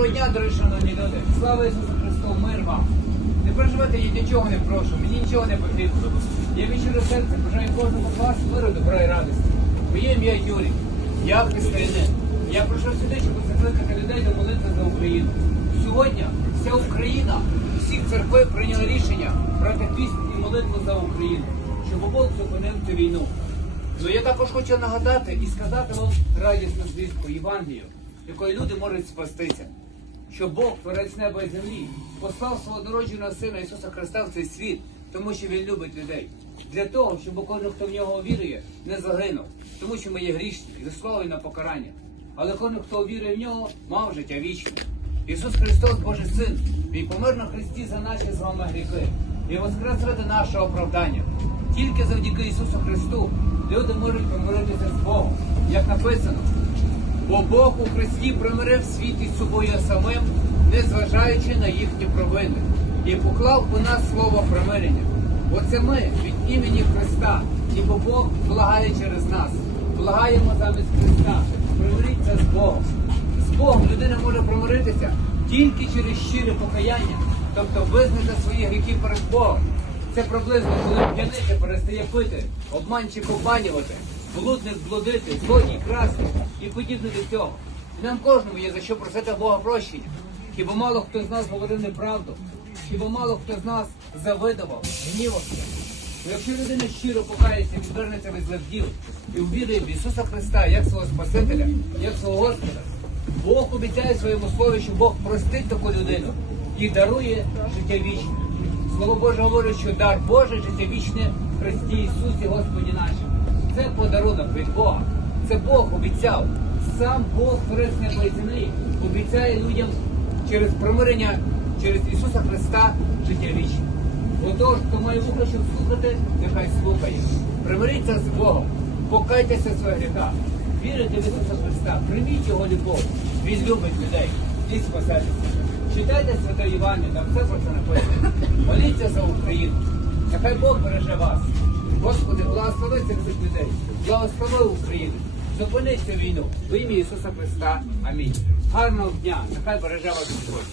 Доброго дня, дорогі шановні люди. Слава Ісусу Христу, мир вам. Не переживайте, я нічого не прошу, мені нічого не потрібно. Я від щиро серця бажаю кожному з вас миру, добра і радості. Моє ім'я Юрій, я християнин. Я прийшов сюди, щоб закликати людей до молитви за Україну. Сьогодні вся Україна, всі церкви прийняли рішення брати пісню і молитву за Україну, щоб Бог зупинив цю війну. Ну я також хочу нагадати і сказати вам радісну звістку Євангелію, якої люди можуть спастися. Що Бог, творець неба і землі, послав свого народженого Сина Ісуса Христа в цей світ, тому що Він любить людей. Для того, щоб кожен, хто в нього вірує, не загинув, тому що ми є грішні заслуговуємо на покарання. Але кожен, хто вірує в нього, мав життя вічне. Ісус Христос, Божий Син, Він помер на Христі за наші з вами гріхи і воскрес ради нашого оправдання. Тільки завдяки Ісусу Христу люди можуть помиритися з Богом, як написано. Бо Бог у Христі примирив світ із собою самим, незважаючи на їхні провини, і поклав у нас слово примирення. Оце ми від імені Христа, ніби Бог благає через нас. Благаємо замість Христа. Примиріться з Богом. З Богом людина може примиритися тільки через щире покаяння, тобто визнати свої гріхи перед Богом. Це приблизно, коли п'яниця перестає пити, обманщик обманювати, блудник блудити, злодій красти і подібне до цього. І нам кожному є за що просити Бога прощення. Хіба мало хто з нас говорив неправду, хіба мало хто з нас завидував, гнівався. Бо якщо людина щиро покається відвернеться від злих і увірує в Ісуса Христа як свого Спасителя, як свого Господа, Бог обіцяє своєму слові, що Бог простить таку людину і дарує життя вічне. Слово Боже говорить, що дар Божий життя вічне в Христі Ісусі Господі нашому. Це подарунок від Бога. Це Бог обіцяв. Сам Бог неба і землі обіцяє людям через примирення, через Ісуса Христа життя вічне. Отож, хто має вухо, щоб слухати, нехай слухає. Примиріться з Богом, покайтеся своїх гріхах, вірите в Ісуса Христа, прийміть Його любов. Він любить людей і спасетеся. Читайте Святе Євангеліє, там все про це написано. Моліться за Україну. Нехай Бог береже вас. Господи, благослови цих людей. Благослови Україну. Зупини цю війну. В ім'я Ісуса Христа. Амінь. Гарного дня. Нехай береже вас Господь.